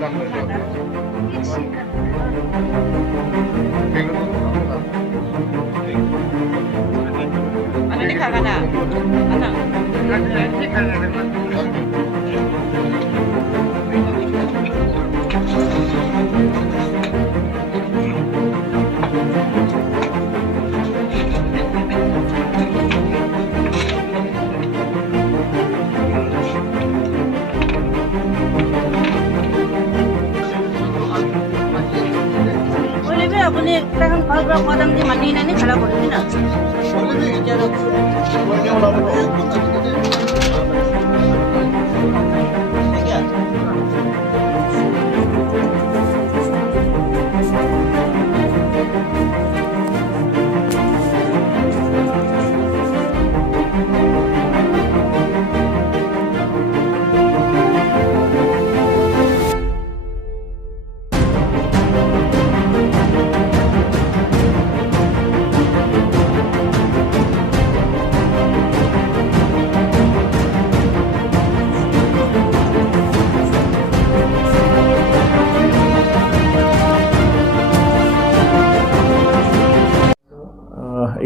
Ano ni kakana? Anak. আপুনি এখন ঘৰ পৰা কদম দি মানি নানি খালা কৰিবি না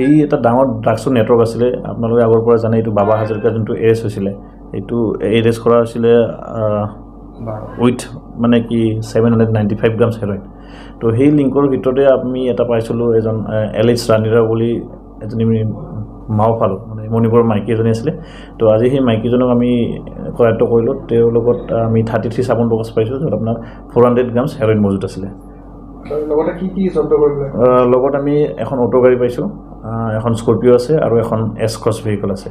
এই এটা ডাঙৰ ড্ৰাগছৰ নেটৱৰ্ক আছিলে আপোনালোকে আগৰ পৰা জানে এইটো বাবা হাজৰিকা যোনটো এৰেষ্ট হৈছিলে এইটো এৰেষ্ট কৰা হৈছিলে উইথ মানে কি 795 গ্ৰামছ হেৰইন তো সেই লিংকৰ ভিতৰতে আমি এটা পাইছিলোঁ এজন এলেক্স ৰাণীৰা বুলি এজনী মাওফাল মানে মণিপুৰৰ মাইকী এজনী আছিলে তো আজি সেই মাইকীজনক আমি কৰায়ত্ব কৰিলোঁ তেওঁৰ লগত আমি 33 চাবোন বক্স পাইছোঁ য'ত আপোনাৰ 400 গ্ৰামছ হেৰইন মজুত আছিলে লগতে কি জব্দ কৰিলে লগত আমি এখন অটো গাড়ী পাইছোঁ এখন স্কৰপিঅ' আছে আৰু এখন এছ ক্ৰছ ভেহিকল আছে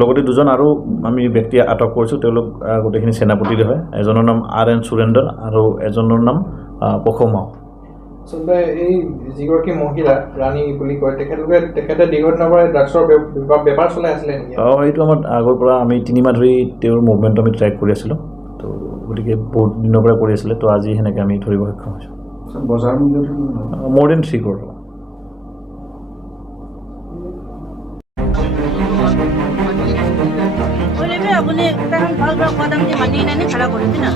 লগতে দুজন আৰু আমি ব্যক্তি আটক কৰিছোঁ তেওঁলোক গোটেইখিনি সেনাপতিৰে হয় এজনৰ নাম RN সুৰেন্দ্ৰ আৰু এজনৰ নাম পখমাও এই যিগৰাকী মহিলা ৰাণী বুলি কয় তেখেতে দীৰ্ঘদিনৰ পৰা ড্ৰাগছৰ বেপাৰ চলাই আছিলে নেকি এইটো আমাৰ আগৰ পৰা আমি 3 মাহ ধৰি তেওঁৰ মুভমেণ্ট আমি ট্ৰেক কৰি আছিলোঁ তো গতিকে বহুত দিনৰ পৰা কৰি আছিলে তো আজি সেনেকৈ আমি ধৰিব সক্ষম হৈছোঁ বজাৰ মূল্য মোৰ দেন 3 crore আপুনি এখন ঘৰ পৰা কদম দি মানি নানি খালা কৰিবি না